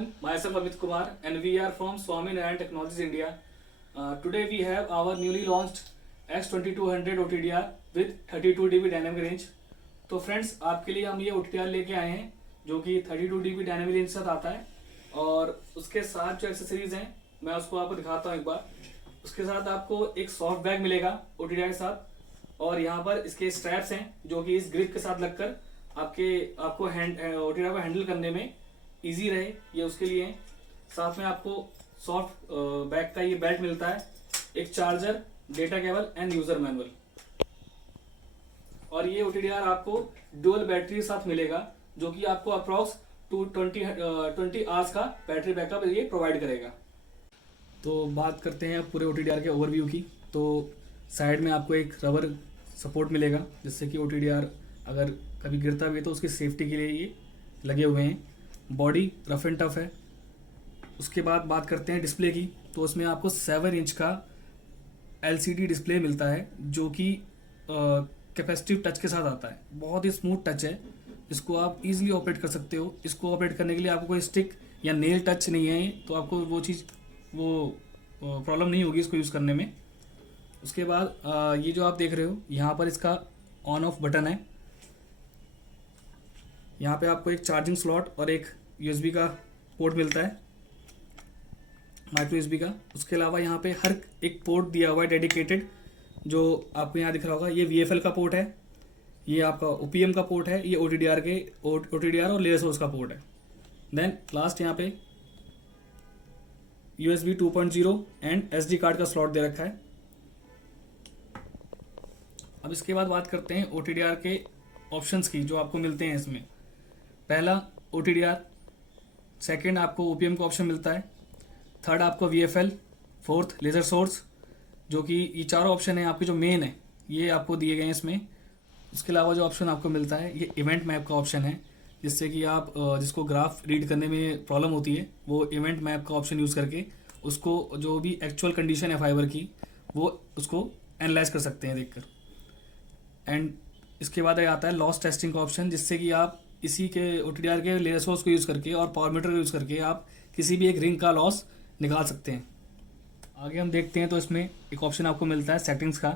everyone. Myself Amit Kumar and we are from Swami Narayan Technologies India. Today we have our newly launched X2200 OTDR with 32 dB dynamic range. तो friends आपके लिए हम ये OTDR लेके आए हैं जो कि 32 dB डायनेमिक रेंज के साथ आता है और उसके साथ जो एक्सेसरीज हैं मैं उसको आपको दिखाता हूँ एक बार। उसके साथ आपको एक सॉफ्ट बैग मिलेगा OTDR के साथ और यहाँ पर इसके स्ट्रैप्स हैं जो कि इस ग्रिप के साथ लगकर आपको OTDR को हैंडल करने में इजी रहे, ये उसके लिए है। साथ में आपको सॉफ्ट बैग का ये बेल्ट मिलता है, एक charger, data cable and user manual. और ये OTDR आपको डुअल बैटरी के साथ मिलेगा जो कि आपको अप्रॉक्स 20 आवर्स का बैटरी बैकअप ये प्रोवाइड करेगा। तो बात करते हैं पूरे OTDR के ओवरव्यू की। तो साइड में आपको एक रबर सपोर्ट मिलेगा जिससे कि OTDR अगर कभी गिरता भी है तो उसकी सेफ्टी के लिए ये लगे हुए हैं। बॉडी रफ एंड टफ है। उसके बाद बात करते हैं डिस्प्ले की। तो उसमें आपको 7 इंच का LCD डिस्प्ले मिलता है जो कि कैपेसिटिव टच के साथ आता है। बहुत ही स्मूथ टच है, इसको आप इजीली ऑपरेट कर सकते हो। इसको ऑपरेट करने के लिए आपको कोई स्टिक या नेल टच नहीं है तो आपको वो प्रॉब्लम नहीं होगी इसको यूज़ करने में। उसके बाद ये जो आप देख रहे हो यहाँ पर इसका ऑन ऑफ बटन है। यहाँ पे आपको एक चार्जिंग स्लॉट और एक USB का पोर्ट मिलता है, माइक्रो USB का। उसके अलावा यहाँ पे हर एक पोर्ट दिया हुआ है डेडिकेटेड, जो आपको यहाँ दिख रहा होगा। ये VFL का पोर्ट है, ये आपका OPM का पोर्ट है, ये OTDR और लेयर सोर्स का पोर्ट है। देन लास्ट यहाँ पे USB 2.0 एंड SD कार्ड का स्लॉट दे रखा है। अब इसके बाद बात करते हैं OTDR के ऑप्शंस की जो आपको मिलते हैं इसमें। पहला OTDR, सेकंड आपको OPM का ऑप्शन मिलता है, थर्ड आपको VFL, फोर्थ लेज़र सोर्स, जो कि ये चारों ऑप्शन है आपके जो मेन है ये आपको दिए गए हैं इसमें। उसके अलावा जो ऑप्शन आपको मिलता है ये इवेंट मैप का ऑप्शन है, जिससे कि आप जिसको ग्राफ रीड करने में प्रॉब्लम होती है वो इवेंट मैप का ऑप्शन यूज़ करके उसको जो भी एक्चुअल कंडीशन है फाइबर की वो उसको एनालाइज कर सकते हैं देखकर। एंड इसके बाद आता है लॉस टेस्टिंग का ऑप्शन, जिससे कि आप इसी के OTDR के लेयर सोर्स को यूज़ करके और पावर मीटर को यूज़ करके आप किसी भी एक रिंग का लॉस निकाल सकते हैं। आगे हम देखते हैं तो इसमें एक ऑप्शन आपको मिलता है सेटिंग्स का,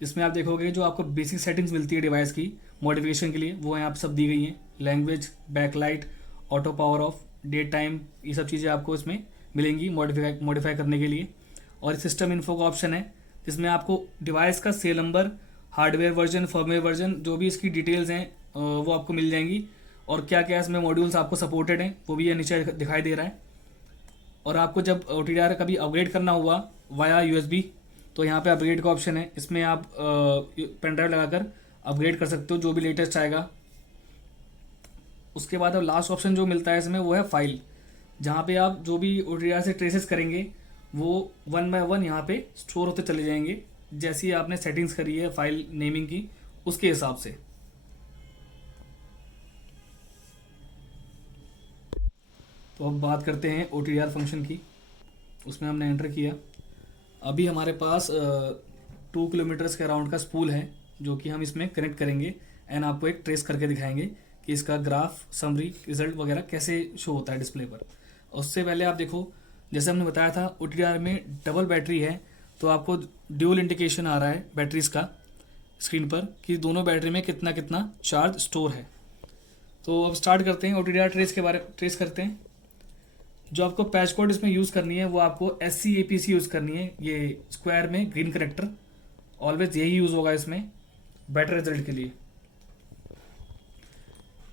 जिसमें आप देखोगे जो आपको बेसिक सेटिंग्स मिलती है डिवाइस की मॉडिफिकेशन के लिए वो यहाँ पर सब दी गई हैं। Language, backlight, auto power off, day time, ये सब चीज़ें आपको इसमें मिलेंगी मॉडिफाई करने के लिए। और सिस्टम इन्फो का ऑप्शन है जिसमें आपको डिवाइस का cell number, hardware version, firmware version, जो भी इसकी डिटेल्स हैं वो आपको मिल जाएंगी। और क्या क्या इसमें मॉड्यूल्स आपको सपोर्टेड हैं वो भी ये नीचे दिखाई दे रहा है। और आपको जब OTDR कभी अपग्रेड करना हुआ वाया USB तो यहाँ पे अपग्रेड का ऑप्शन है, इसमें आप पेन ड्राइव लगाकर अपग्रेड कर सकते हो जो भी लेटेस्ट आएगा। उसके बाद अब लास्ट ऑप्शन जो मिलता है इसमें वो है फाइल, जहाँ पे आप जो भी OTDR से ट्रेसेस करेंगे वो 1 बाय 1 यहाँ पे स्टोर होते चले जाएंगे, जैसी आपने सेटिंग्स करी है फाइल नेमिंग की उसके हिसाब से। तो अब बात करते हैं OTDR फंक्शन की। उसमें हमने एंटर किया। अभी हमारे पास 2 किलोमीटर्स के अराउंड का स्पूल है जो कि हम इसमें कनेक्ट करेंगे एंड आपको एक ट्रेस करके दिखाएंगे कि इसका ग्राफ, समरी, रिजल्ट वगैरह कैसे शो होता है डिस्प्ले पर। उससे पहले आप देखो, जैसे हमने बताया था OTDR में डबल बैटरी है तो आपको ड्यूल इंडिकेशन आ रहा है बैटरीज का स्क्रीन पर कि दोनों बैटरी में कितना कितना चार्ज स्टोर है। तो अब स्टार्ट करते हैं OTDR ट्रेस करते हैं। जो आपको पैच कोड इसमें यूज़ करनी है वो आपको SCAPC यूज़ करनी है। ये स्क्वायर में ग्रीन कनेक्टर ऑलवेज यही यूज़ होगा इसमें बेटर रिजल्ट के लिए।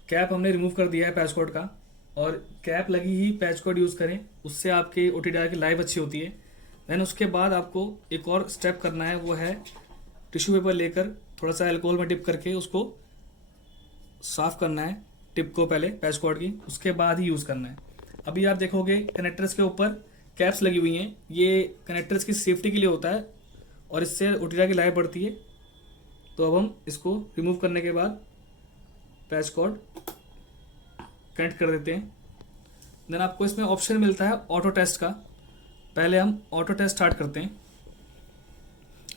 कैप हमने रिमूव कर दिया है पैच कोड का, और कैप लगी ही पैच कोड यूज़ करें, उससे आपके OTDR की लाइफ अच्छी होती है। देन उसके बाद आपको एक और स्टेप करना है, वो है टिश्यू पेपर लेकर थोड़ा सा अल्कोहल में डिप करके उसको साफ़ करना है टिप को पहले पैच कोड की, उसके बाद ही यूज़ करना है। अभी आप देखोगे कनेक्टर्स के ऊपर कैप्स लगी हुई हैं, ये कनेक्टर्स की सेफ्टी के लिए होता है और इससे OTDR की लाइफ बढ़ती है। तो अब हम इसको रिमूव करने के बाद पैच कोड कनेक्ट कर देते हैं। देन आपको इसमें ऑप्शन मिलता है ऑटो टेस्ट का। पहले हम ऑटो टेस्ट स्टार्ट करते हैं,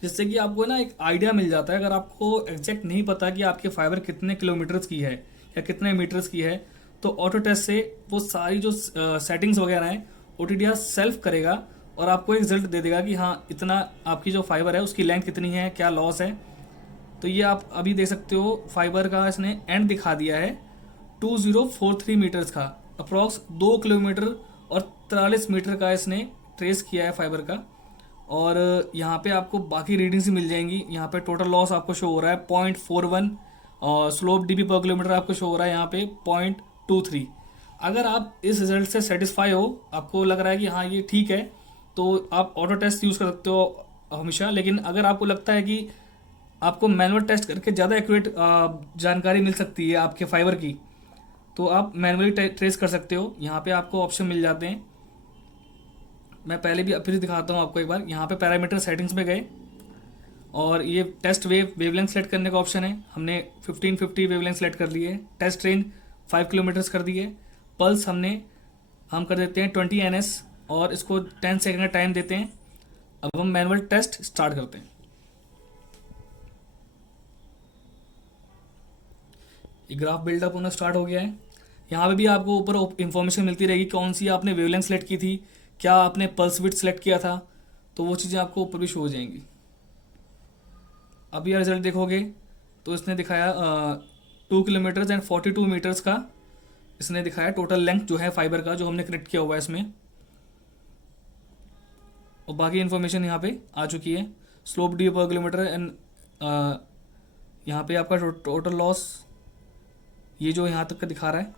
जिससे कि आपको ना एक आइडिया मिल जाता है। अगर आपको एग्जैक्ट नहीं पता कि आपके फाइबर कितने किलोमीटर्स की है या कितने मीटर्स की है, तो ऑटो टेस्ट से वो सारी जो सेटिंग्स वगैरह हैं OTDR सेल्फ करेगा और आपको एक रिजल्ट दे देगा कि हाँ इतना आपकी जो फाइबर है उसकी लेंथ कितनी है, क्या लॉस है। तो ये आप अभी देख सकते हो फाइबर का इसने एंड दिखा दिया है 2043 मीटर्स का, अप्रॉक्स 2 किलोमीटर और 43 मीटर का इसने ट्रेस किया है फाइबर का। और यहाँ पे आपको बाकी रीडिंग्स मिल जाएंगी। यहाँ पे टोटल लॉस आपको शो हो रहा है 0.41 और स्लोप DB पर किलोमीटर आपको शो हो रहा है यहाँ पे 0.23। अगर आप इस रिजल्ट से सेटिस्फाई हो, आपको लग रहा है कि हाँ ये ठीक है, तो आप ऑटो टेस्ट यूज़ कर सकते हो हमेशा। लेकिन अगर आपको लगता है कि आपको मैनुअल टेस्ट करके ज़्यादा एक्यूरेट जानकारी मिल सकती है आपके फाइबर की, तो आप मैनुअली ट्रेस कर सकते हो। यहाँ पे आपको ऑप्शन मिल जाते हैं। मैं पहले भी फिर दिखाता हूँ आपको एक बार। यहाँ पे पैरामीटर सेटिंग्स में गए और ये टेस्ट वेवलेंथ सेलेक्ट करने का ऑप्शन है। हमने 1550 वेवलेंथ सेलेक्ट कर लिए। टेस्ट रेंज 5 किलोमीटर्स कर दिए। पल्स हम कर देते हैं 20 NS और इसको 10 सेकंड का टाइम देते हैं। अब हम मैनुअल टेस्ट स्टार्ट करते हैं। ये ग्राफ बिल्डअप होना स्टार्ट हो गया है। यहाँ पे भी आपको ऊपर इंफॉर्मेशन मिलती रहेगी कौन सी आपने वेवलेंथ सेलेक्ट की थी, क्या आपने पल्स विड्थ सेलेक्ट किया था, तो वो चीज़ें आपको ऊपर भी शो हो जाएंगी। अभी रिजल्ट देखोगे तो इसने दिखाया 2 किलोमीटर्स एंड 42 मीटर्स का इसने दिखाया टोटल लेंथ जो है फाइबर का, जो हमने कनेक्ट किया हुआ है इसमें। और बाकी इन्फॉर्मेशन यहाँ पे आ चुकी है। स्लोप DB पर किलोमीटर एंड यहाँ पे आपका टोटल लॉस ये जो यहाँ तक का दिखा रहा है।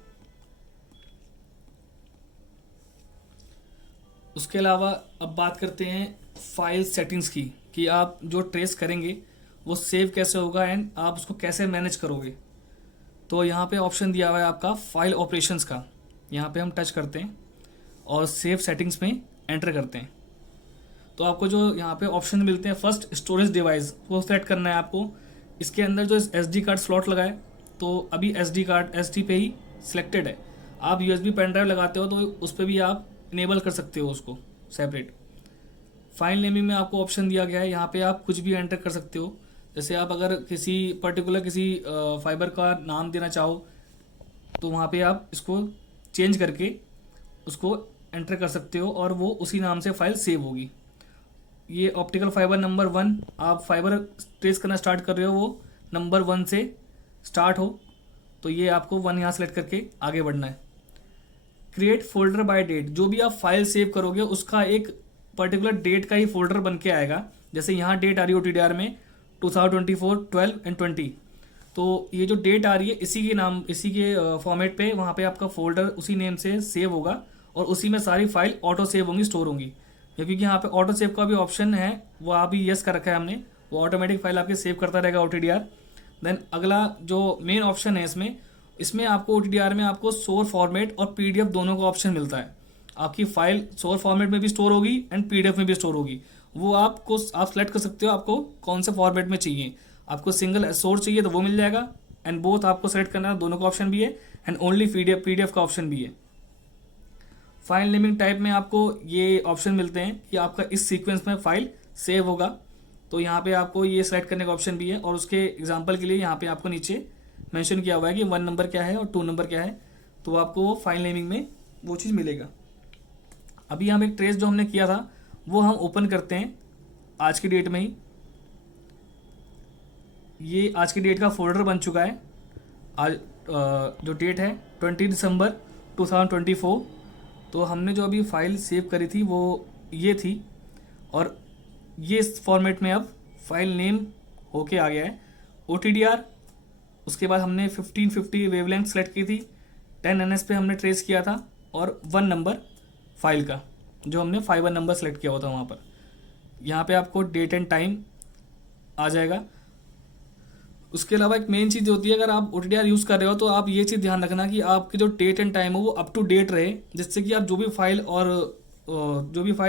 उसके अलावा अब बात करते हैं फाइल सेटिंग्स की, कि आप जो ट्रेस करेंगे वो सेव कैसे होगा एंड आप उसको कैसे मैनेज करोगे। तो यहाँ पे ऑप्शन दिया हुआ है आपका फाइल ऑपरेशंस का। यहाँ पे हम टच करते हैं और सेव सेटिंग्स में एंटर करते हैं। तो आपको जो यहाँ पे ऑप्शन मिलते हैं, फर्स्ट स्टोरेज डिवाइस वो सेलेक्ट करना है आपको। इसके अंदर जो SD कार्ड स्लॉट लगा है, तो अभी SD पे ही सिलेक्टेड है। आप USB पेन ड्राइव लगाते हो तो उस पर भी आप इनेबल कर सकते हो उसको सेपरेट। फाइल नेमिंग में आपको ऑप्शन दिया गया है, यहाँ पे आप कुछ भी एंटर कर सकते हो। जैसे आप अगर किसी पर्टिकुलर किसी फाइबर का नाम देना चाहो तो वहाँ पे आप इसको चेंज करके उसको एंटर कर सकते हो और वो उसी नाम से फाइल सेव होगी। ये ऑप्टिकल फाइबर नंबर 1, आप फाइबर ट्रेस करना स्टार्ट कर रहे हो वो नंबर 1 से स्टार्ट हो, तो ये आपको 1 यहाँ सेलेक्ट करके आगे बढ़ना है। क्रिएट फोल्डर बाय डेट, जो भी आप फाइल सेव करोगे उसका एक पर्टिकुलर डेट का ही फोल्डर बन के आएगा। जैसे यहाँ डेट आ रही है OTDR में 2024, 12 एंड 20, तो ये जो डेट आ रही है इसी के फॉर्मेट पे वहाँ पे आपका फोल्डर उसी नेम से सेव होगा और उसी में सारी फाइल ऑटो सेव होंगी, स्टोर होंगी। क्योंकि यहाँ पे ऑटो सेव का भी ऑप्शन है, वो आप भी यस कर रखा है हमने, वो ऑटोमेटिक फाइल आपके सेव करता रहेगा OTDR। देन अगला जो मेन ऑप्शन है इसमें आपको OTDR में आपको सोर फॉर्मेट और PDF दोनों का ऑप्शन मिलता है। आपकी फाइल सोर फॉर्मेट में भी स्टोर होगी एंड PDF में भी स्टोर होगी। वो आप सेलेक्ट कर सकते हो आपको कौन से फॉर्मेट में चाहिए। आपको सिंगल सोर्स चाहिए तो वो मिल जाएगा एंड बोथ आपको सेलेक्ट करना है, दोनों का ऑप्शन भी है एंड ओनली PDF का ऑप्शन भी है। फाइल नेमिंग टाइप में आपको ये ऑप्शन मिलते हैं कि आपका इस सीक्वेंस में फाइल सेव होगा, तो यहाँ पे आपको ये सेलेक्ट करने का ऑप्शन भी है। और उसके एग्जांपल के लिए यहाँ पे आपको नीचे मेंशन किया हुआ है कि 1 नंबर क्या है और 2 नंबर क्या है, तो आपको वो फाइल नेमिंग में वो चीज़ मिलेगा। अभी हम एक ट्रेस जो हमने किया था वो हम ओपन करते हैं आज की डेट में ही। ये आज की डेट का फोल्डर बन चुका है। आज जो डेट है 20 दिसंबर 2024, तो हमने जो अभी फाइल सेव करी थी वो ये थी और ये इस फॉर्मेट में अब फाइल नेम होके आ गया है OTDR। उसके बाद हमने 1550 वेवलेंथ सेलेक्ट की थी, 10 NS पे हमने ट्रेस किया था और 1 नंबर फाइल का जो हमने फाइबर नंबर सेलेक्ट किया हुआ था वहाँ पर। यहाँ पे आपको डेट एंड टाइम आ जाएगा। उसके अलावा एक मेन चीज़ होती है, अगर आप OTDR यूज़ कर रहे हो तो आप ये चीज़ ध्यान रखना कि आपकी जो डेट एंड टाइम हो वो अप टू डेट रहे, जिससे कि आप जो भी फाइल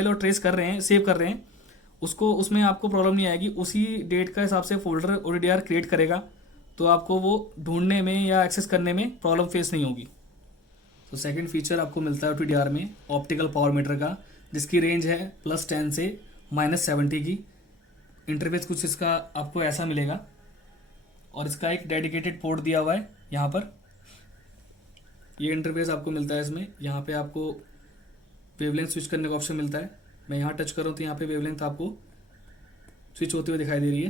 और ट्रेस कर रहे हैं, सेव कर रहे हैं, उसको उसमें आपको प्रॉब्लम नहीं आएगी। उसी डेट का हिसाब से फोल्डर OTDR क्रिएट करेगा, तो आपको वो ढूंढने में या एक्सेस करने में प्रॉब्लम फेस नहीं होगी। तो सेकंड फीचर आपको मिलता है OTDR में ऑप्टिकल पावर मीटर का, जिसकी रेंज है +10 से -70 की। इंटरफेस कुछ इसका आपको ऐसा मिलेगा और इसका एक डेडिकेटेड पोर्ट दिया हुआ है यहाँ पर। ये इंटरफेस आपको मिलता है इसमें। यहाँ पे आपको वेवलेंथ स्विच करने का ऑप्शन मिलता है। मैं यहाँ टच करूँ तो यहाँ पे वेवलेंथ आपको स्विच होते हुए दिखाई दे रही है।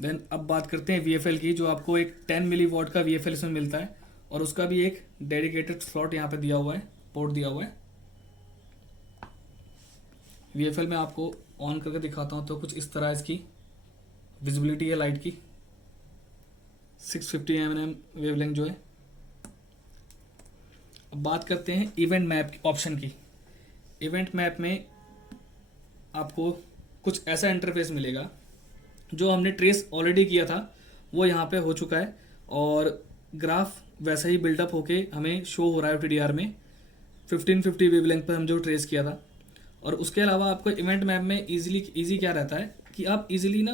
देन अब बात करते हैं VFL की, जो आपको एक 10 मिली वॉट का VFL इसमें मिलता है और उसका भी एक डेडिकेटेड स्लॉट यहाँ पे दिया हुआ है, पोर्ट दिया हुआ है। VFL में आपको ऑन करके दिखाता हूँ तो कुछ इस तरह इसकी विजिबिलिटी है लाइट की। 650 mm वेवलेंथ जो है। अब बात करते हैं इवेंट मैप ऑप्शन की। इवेंट मैप में आपको कुछ ऐसा इंटरफेस मिलेगा, जो हमने ट्रेस ऑलरेडी किया था वो यहाँ पे हो चुका है और ग्राफ वैसा ही बिल्डअप होके हमें शो हो रहा है OTDR में 1550 वेवलेंथ पर हम जो ट्रेस किया था। और उसके अलावा आपको इवेंट मैप में ईजी क्या रहता है कि आप इजीली ना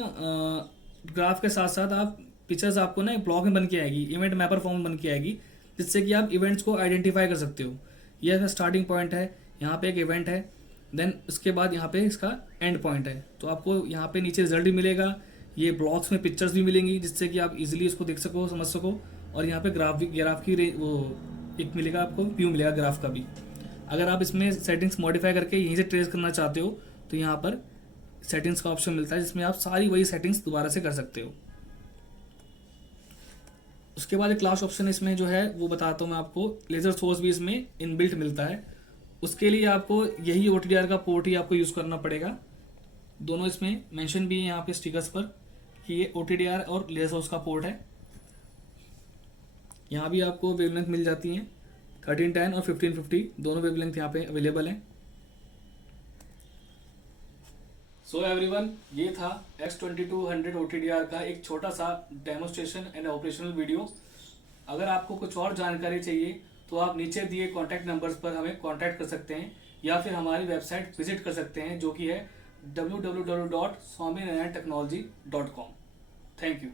ग्राफ के साथ साथ आप पिक्चर्स आपको ना ब्लॉक में बन के आएगी, इवेंट मैपर फॉर्म बन के आएगी, जिससे कि आप इवेंट्स को आइडेंटिफाई कर सकते हो। यह स्टार्टिंग पॉइंट है, यहाँ पे एक इवेंट है, देन उसके बाद यहाँ पे इसका एंड पॉइंट है। तो आपको यहाँ पे नीचे रिजल्ट भी मिलेगा, ये ब्लॉक्स में पिक्चर्स भी मिलेंगी, जिससे कि आप इजीली इसको देख सको, समझ सको। और यहाँ पे ग्राफ की वो एक मिलेगा, आपको व्यू मिलेगा ग्राफ का भी। अगर आप इसमें सेटिंग्स मॉडिफाई करके यहीं से ट्रेस करना चाहते हो तो यहाँ पर सेटिंग्स का ऑप्शन मिलता है, जिसमें आप सारी वही सेटिंग्स दोबारा से कर सकते हो। उसके बाद एक लास्ट ऑप्शन इसमें जो है वो बताता हूँ मैं आपको, लेज़र सोर्स भी इसमें इनबिल्ट मिलता है। उसके लिए आपको यही OTDR का पोर्ट ही आपको यूज़ करना पड़ेगा। दोनों इसमें मेंशन भी है यहाँ पे स्टिकर्स पर कि ये OTDR और लेज़र सोर्स का पोर्ट है। यहाँ भी आपको वेवलेंथ मिल जाती हैं, 1310 और 1550 दोनों वेवलेंथ यहाँ पे अवेलेबल हैं। सो एवरीवन, ये था X2200 OTDR का एक छोटा सा डेमोस्ट्रेशन एंड ऑपरेशनल वीडियो। अगर आपको कुछ और जानकारी चाहिए तो आप नीचे दिए कॉन्टैक्ट नंबर्स पर हमें कॉन्टैक्ट कर सकते हैं या फिर हमारी वेबसाइट विजिट कर सकते हैं, जो कि है www.swaminarayan technology.com। Thank you.